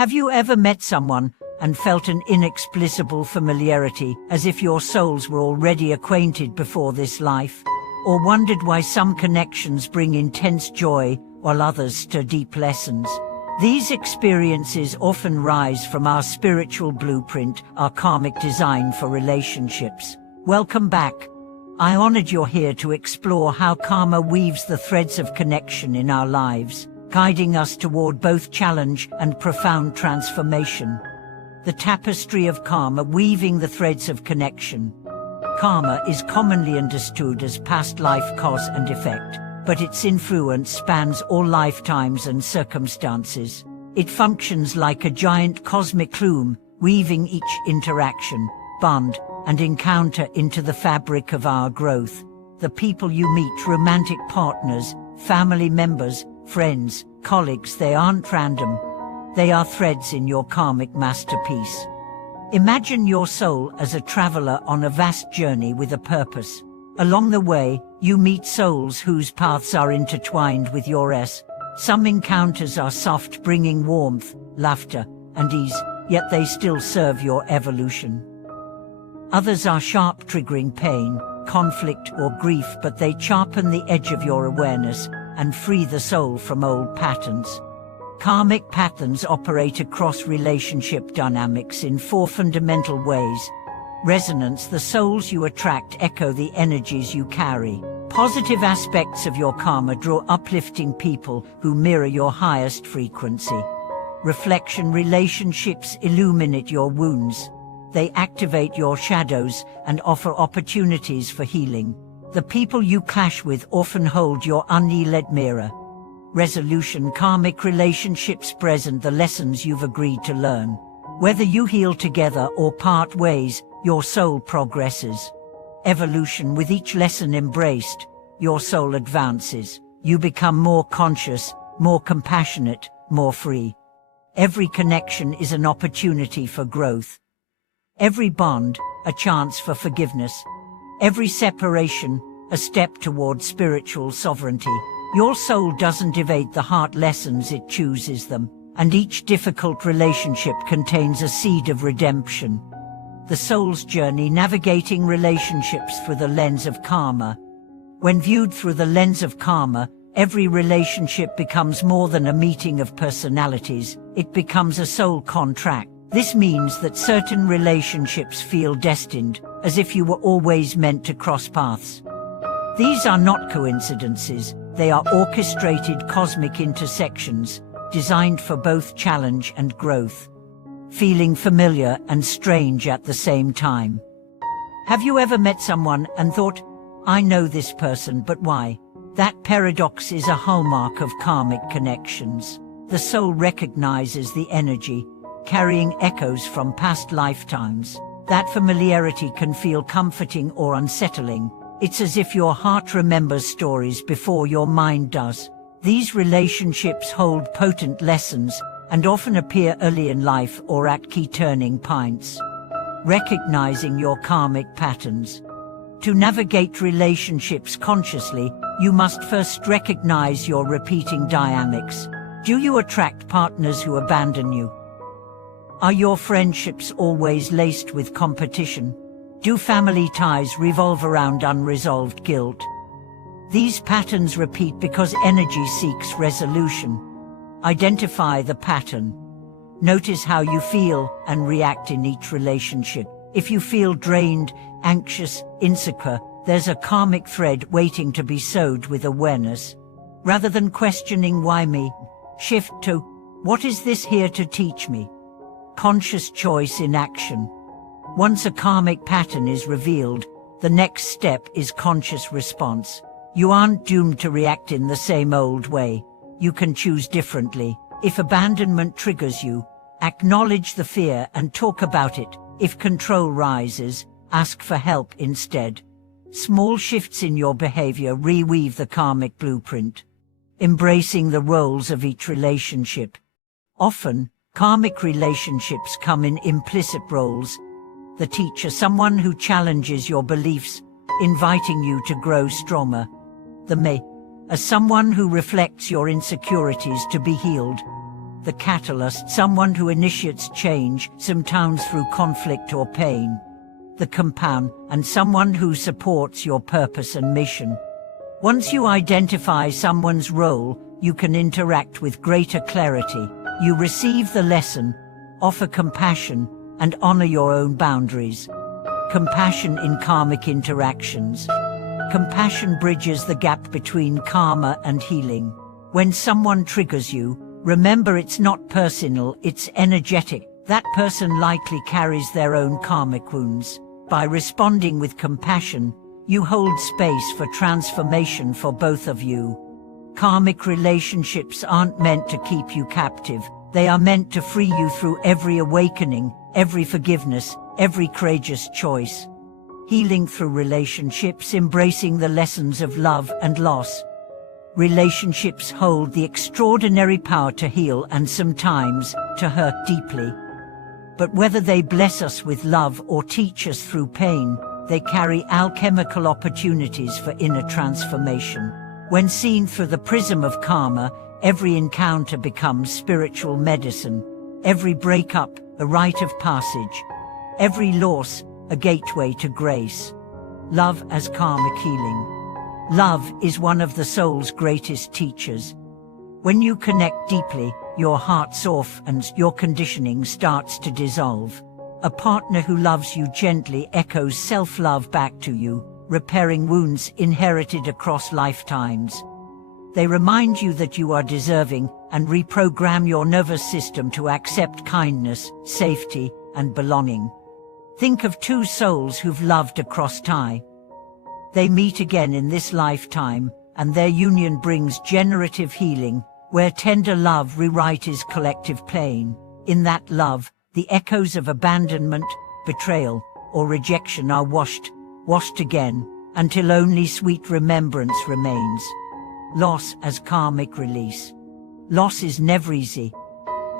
Have you ever met someone and felt an inexplicable familiarity, as if your souls were already acquainted before this life? Or wondered why some connections bring intense joy while others stir deep lessons? These experiences often rise from our spiritual blueprint, our karmic design for relationships. Welcome back. I honored you're here to explore how karma weaves the threads of connection in our lives, guiding us toward both challenge and profound transformation. The tapestry of karma, weaving the threads of connection. Karma is commonly understood as past life cause and effect, but its influence spans all lifetimes and circumstances. It functions like a giant cosmic loom, weaving each interaction, bond, and encounter into the fabric of our growth. The people you meet, romantic partners, family members, friends, colleagues, they aren't random. They are threads in your karmic masterpiece. Imagine your soul as a traveler on a vast journey with a purpose. Along the way, you meet souls whose paths are intertwined with yours. Some encounters are soft, bringing warmth, laughter, and ease, yet they still serve your evolution. Others are sharp, triggering pain, conflict, or grief, but they sharpen the edge of your awareness and free the soul from old patterns. Karmic patterns operate across relationship dynamics in four fundamental ways. Resonance: the souls you attract echo the energies you carry. Positive aspects of your karma draw uplifting people who mirror your highest frequency. Reflection: relationships illuminate your wounds. They activate your shadows and offer opportunities for healing. The people you clash with often hold your unhealed mirror. Resolution: karmic relationships present the lessons you've agreed to learn. Whether you heal together or part ways, your soul progresses. Evolution: with each lesson embraced, your soul advances. You become more conscious, more compassionate, more free. Every connection is an opportunity for growth. Every bond, a chance for forgiveness. Every separation, a step toward spiritual sovereignty. Your soul doesn't evade the heart lessons, it chooses them, and each difficult relationship contains a seed of redemption. The soul's journey, navigating relationships through the lens of karma. When viewed through the lens of karma, every relationship becomes more than a meeting of personalities, it becomes a soul contract. This means that certain relationships feel destined, as if you were always meant to cross paths. These are not coincidences, they are orchestrated cosmic intersections, designed for both challenge and growth. Feeling familiar and strange at the same time. Have you ever met someone and thought, I know this person, but why? That paradox is a hallmark of karmic connections. The soul recognizes the energy, carrying echoes from past lifetimes. That familiarity can feel comforting or unsettling. It's as if your heart remembers stories before your mind does. These relationships hold potent lessons and often appear early in life or at key turning points. Recognizing your karmic patterns. To navigate relationships consciously, you must first recognize your repeating dynamics. Do you attract partners who abandon you? Are your friendships always laced with competition? Do family ties revolve around unresolved guilt? These patterns repeat because energy seeks resolution. Identify the pattern. Notice how you feel and react in each relationship. If you feel drained, anxious, insecure, there's a karmic thread waiting to be sewed with awareness. Rather than questioning why me, shift to, what is this here to teach me? Conscious choice in action. Once a karmic pattern is revealed, the next step is conscious response. You aren't doomed to react in the same old way. You can choose differently. If abandonment triggers you, acknowledge the fear and talk about it. If control rises, ask for help instead. Small shifts in your behavior reweave the karmic blueprint. Embracing the roles of each relationship. Often, karmic relationships come in implicit roles. The teacher, someone who challenges your beliefs, inviting you to grow stronger. The me, as someone who reflects your insecurities to be healed. the catalyst, someone who initiates change, sometimes through conflict or pain. The companion, and someone who supports your purpose and mission. Once you identify someone's role, you can interact with greater clarity. You receive the lesson, offer compassion, and honor your own boundaries. Compassion in karmic interactions. Compassion bridges the gap between karma and healing. When someone triggers you, remember it's not personal, it's energetic. That person likely carries their own karmic wounds. By responding with compassion, you hold space for transformation for both of you. Karmic relationships aren't meant to keep you captive. They are meant to free you through every awakening, every forgiveness, every courageous choice. Healing through relationships, embracing the lessons of love and loss. Relationships hold the extraordinary power to heal and sometimes to hurt deeply. But whether they bless us with love or teach us through pain, they carry alchemical opportunities for inner transformation. When seen through the prism of karma, every encounter becomes spiritual medicine. Every breakup, a rite of passage. Every loss, a gateway to grace. Love as karmic healing. Love is one of the soul's greatest teachers. When you connect deeply, your heart softens, your conditioning starts to dissolve. A partner who loves you gently echoes self-love back to you, repairing wounds inherited across lifetimes. They remind you that you are deserving and reprogram your nervous system to accept kindness, safety, and belonging. Think of two souls who've loved across time. They meet again in this lifetime, and their union brings generative healing, where tender love rewrites collective pain. In that love, the echoes of abandonment, betrayal, or rejection are washed again, until only sweet remembrance remains. Loss as karmic release. Loss is never easy.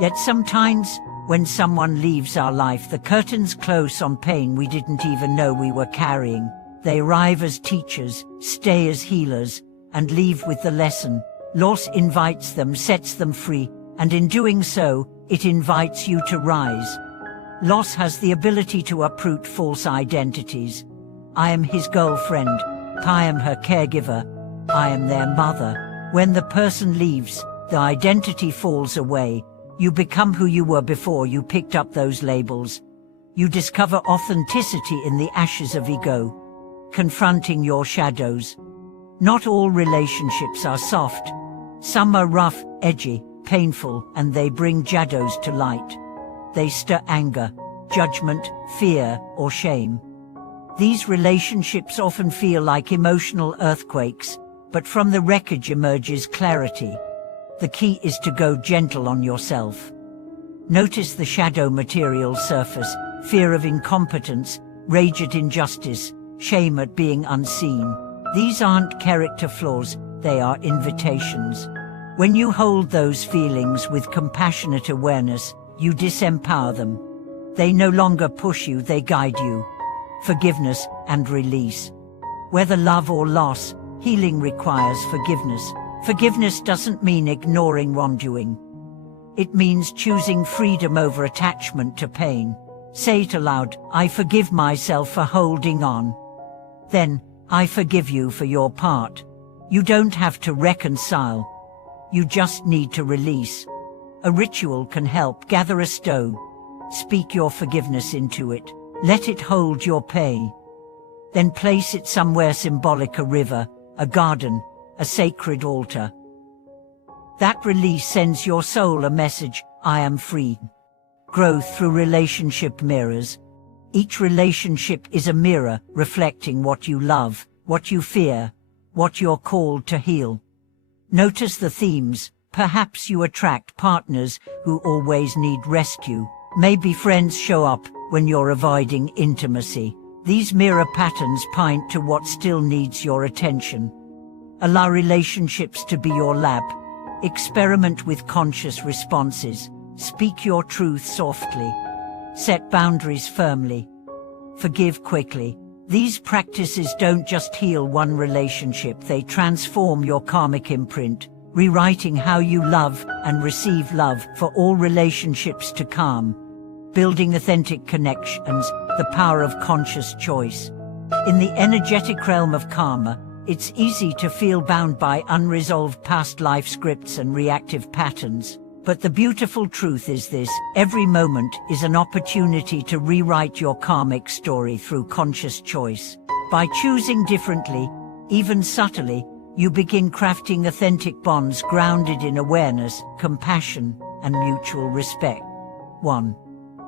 Yet sometimes, when someone leaves our life, the curtains close on pain we didn't even know we were carrying. They arrive as teachers, stay as healers, and leave with the lesson. Loss invites them, sets them free, and in doing so, it invites you to rise. Loss has the ability to uproot false identities. I am his girlfriend. I am her caregiver. I am their mother. When the person leaves, the identity falls away. You become who you were before you picked up those labels. You discover authenticity in the ashes of ego, confronting your shadows. Not all relationships are soft. Some are rough, edgy, painful, and they bring shadows to light. They stir anger, judgment, fear, or shame. These relationships often feel like emotional earthquakes, but from the wreckage emerges clarity. The key is to go gentle on yourself. Notice the shadow material surface: fear of incompetence, rage at injustice, shame at being unseen. These aren't character flaws, they are invitations. When you hold those feelings with compassionate awareness, you disempower them. They no longer push you, they guide you. Forgiveness and release. Whether love or loss, healing requires forgiveness. Forgiveness doesn't mean ignoring wrongdoing. It means choosing freedom over attachment to pain. Say it aloud: I forgive myself for holding on. Then, I forgive you for your part. You don't have to reconcile. You just need to release. A ritual can help. Gather a stone. Speak your forgiveness into it. Let it hold your pain. Then place it somewhere symbolic: a river, a garden, a sacred altar. That release sends your soul a message: I am free. Growth through relationship mirrors. Each relationship is a mirror, reflecting what you love, what you fear, what you're called to heal. Notice the themes. Perhaps you attract partners who always need rescue. Maybe friends show up when you're avoiding intimacy. These mirror patterns point to what still needs your attention. Allow relationships to be your lab. Experiment with conscious responses. Speak your truth softly. Set boundaries firmly. Forgive quickly. These practices don't just heal one relationship, they transform your karmic imprint. rewriting how you love and receive love for all relationships to calm. Building authentic connections, the power of conscious choice. In the energetic realm of karma, it's easy to feel bound by unresolved past life scripts and reactive patterns. But the beautiful truth is this: every moment is an opportunity to rewrite your karmic story through conscious choice. By choosing differently, even subtly, you begin crafting authentic bonds grounded in awareness, compassion, and mutual respect. 1.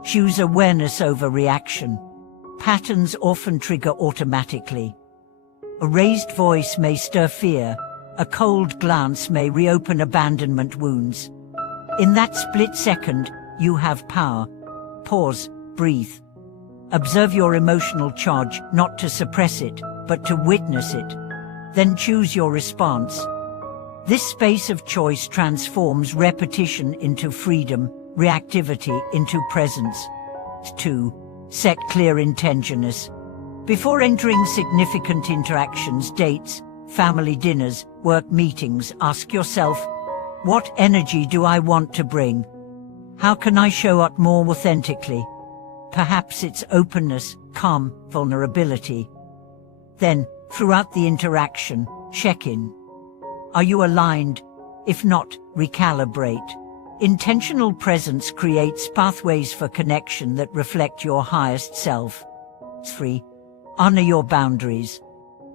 Choose awareness over reaction. Patterns often trigger automatically. A raised voice may stir fear. A cold glance may reopen abandonment wounds. In that split second, you have power. Pause, breathe. Observe your emotional charge, not to suppress it, but to witness it. Then choose your response. This space of choice transforms repetition into freedom, reactivity into presence. 2. Set clear intentions. Before entering significant interactions, dates, family dinners, work meetings, ask yourself, what energy do I want to bring? How can I show up more authentically? Perhaps it's openness, calm, vulnerability. Then, throughout the interaction, check in. Are you aligned? If not, recalibrate. Intentional presence creates pathways for connection that reflect your highest self. 3. Honor your boundaries.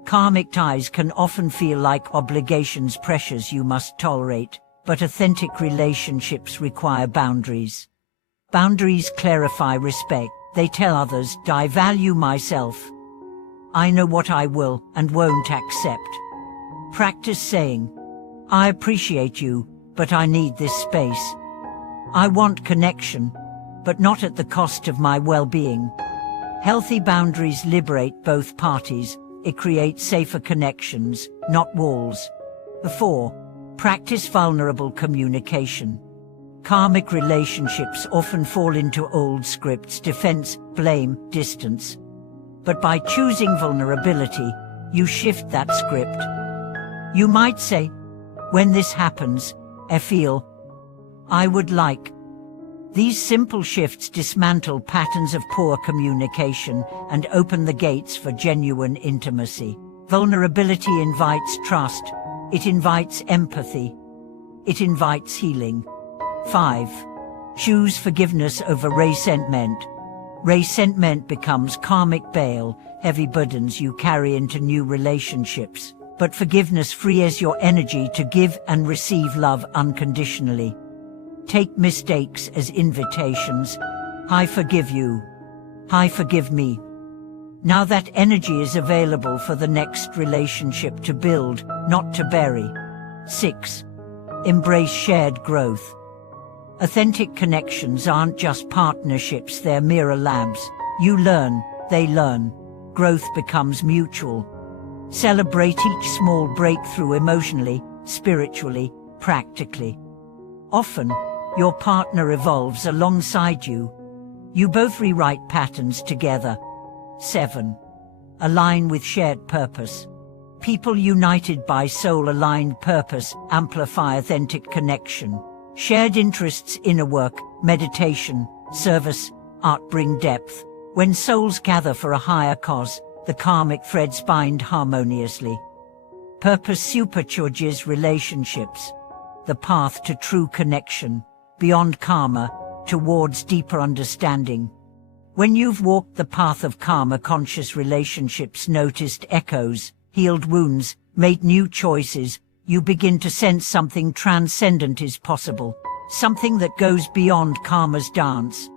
Karmic ties can often feel like obligations, pressures you must tolerate, but authentic relationships require boundaries. Boundaries clarify respect. They tell others, I value myself. I know what I will and won't accept. Practice saying, I appreciate you, but I need this space. I want connection, but not at the cost of my well-being. Healthy boundaries liberate both parties. It creates safer connections, not walls. 4. Practice vulnerable communication. Karmic relationships often fall into old scripts: defense, blame, distance. But by choosing vulnerability, you shift that script. You might say, when this happens, I feel, I would like. These simple shifts dismantle patterns of poor communication and open the gates for genuine intimacy. Vulnerability invites trust. It invites empathy. It invites healing. 5. Choose forgiveness over resentment. Resentment becomes karmic bale, heavy burdens you carry into new relationships. But forgiveness frees your energy to give and receive love unconditionally. Take mistakes as invitations. I forgive you. I forgive me. Now that energy is available for the next relationship to build, not to bury. 6. Embrace shared growth. Authentic connections aren't just partnerships, they're mirror labs. You learn, they learn. Growth becomes mutual. Celebrate each small breakthrough emotionally, spiritually, practically. Often, your partner evolves alongside you. You both rewrite patterns together. 7. Align with shared purpose. People united by soul-aligned purpose amplify authentic connection. Shared interests, inner work, meditation, service, art bring depth. When souls gather for a higher cause, the karmic threads bind harmoniously. Purpose supercharges relationships. The path to true connection, beyond karma, towards deeper understanding. When you've walked the path of karma, conscious relationships, noticed echoes, healed wounds, made new choices, you begin to sense something transcendent is possible, something that goes beyond karma's dance.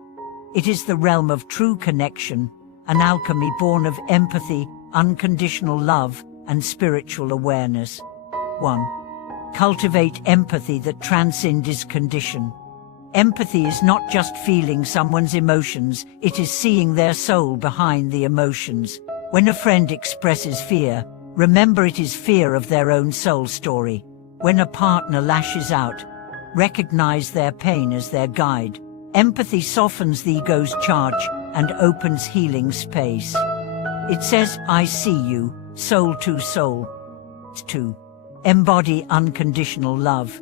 It is the realm of true connection, an alchemy born of empathy, unconditional love, and spiritual awareness. 1. Cultivate empathy that transcends condition. Empathy is not just feeling someone's emotions, it is seeing their soul behind the emotions. When a friend expresses fear, remember it is fear of their own soul story. When a partner lashes out, recognize their pain as their guide. Empathy softens the ego's charge and opens healing space. It says, I see you, soul to soul. 2. Embody unconditional love.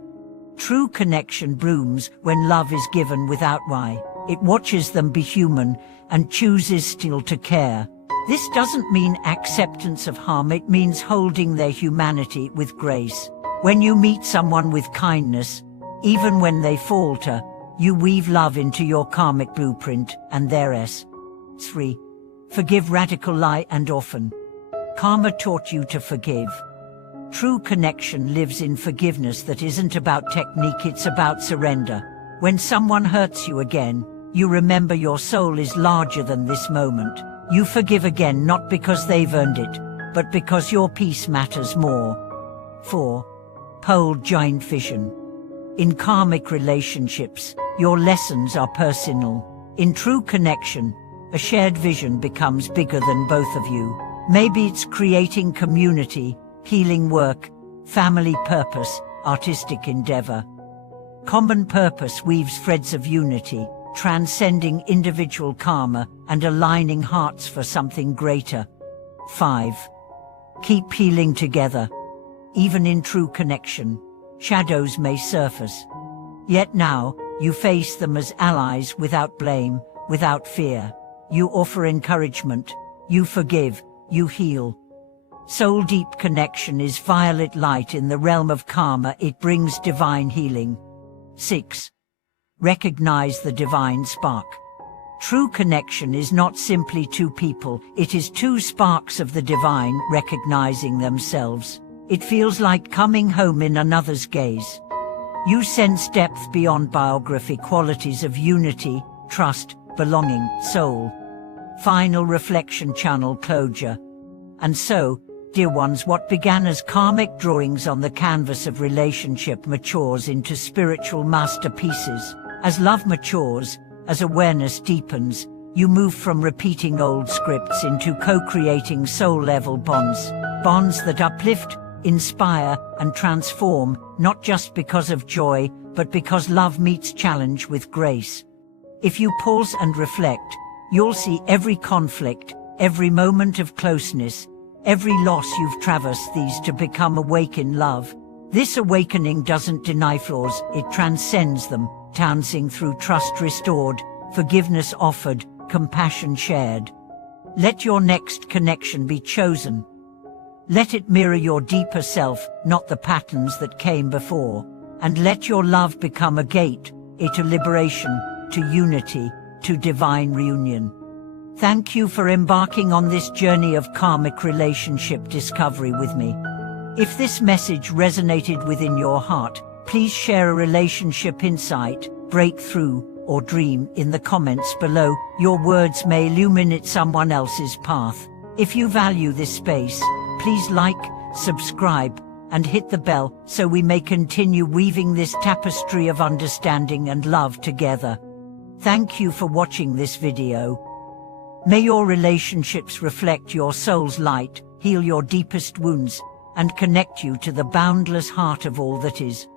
True connection blooms when love is given without why. It watches them be human and chooses still to care. This doesn't mean acceptance of harm, it means holding their humanity with grace. When you meet someone with kindness, even when they falter, you weave love into your karmic blueprint and theirs. 3. Forgive radically and often. Karma taught you to forgive. True connection lives in forgiveness that isn't about technique, it's about surrender. When someone hurts you again, you remember your soul is larger than this moment. You forgive again not because they've earned it, but because your peace matters more. 4. Hold joint vision. In karmic relationships, your lessons are personal. In true connection, a shared vision becomes bigger than both of you. Maybe it's creating community, healing work, family purpose, artistic endeavor. Common purpose weaves threads of unity, transcending individual karma and aligning hearts for something greater. 5. Keep healing together. Even in true connection, shadows may surface. Yet now, you face them as allies without blame, without fear. You offer encouragement, you forgive, you heal. Soul-deep connection is violet light in the realm of karma, it brings divine healing. 6. Recognize the divine spark. True connection is not simply two people, it is two sparks of the divine recognizing themselves. It feels like coming home in another's gaze. You sense depth beyond biography, qualities of unity, trust, belonging, soul. Final reflection, channel closure. And so, dear ones, what began as karmic drawings on the canvas of relationship matures into spiritual masterpieces. As love matures, as awareness deepens, you move from repeating old scripts into co-creating soul-level bonds. Bonds that uplift, inspire, and transform, not just because of joy, but because love meets challenge with grace. If you pause and reflect, you'll see every conflict, every moment of closeness, every loss you've traversed these to become awake in love. This awakening doesn't deny flaws, it transcends them, dancing through trust restored, forgiveness offered, compassion shared. Let your next connection be chosen. Let it mirror your deeper self, not the patterns that came before. And let your love become a gate, to liberation, to unity, to divine reunion. Thank you for embarking on this journey of karmic relationship discovery with me. If this message resonated within your heart, please share a relationship insight, breakthrough, or dream in the comments below. Your words may illuminate someone else's path. If you value this space, please like, subscribe, and hit the bell so we may continue weaving this tapestry of understanding and love together. Thank you for watching this video. May your relationships reflect your soul's light, heal your deepest wounds, and connect you to the boundless heart of all that is.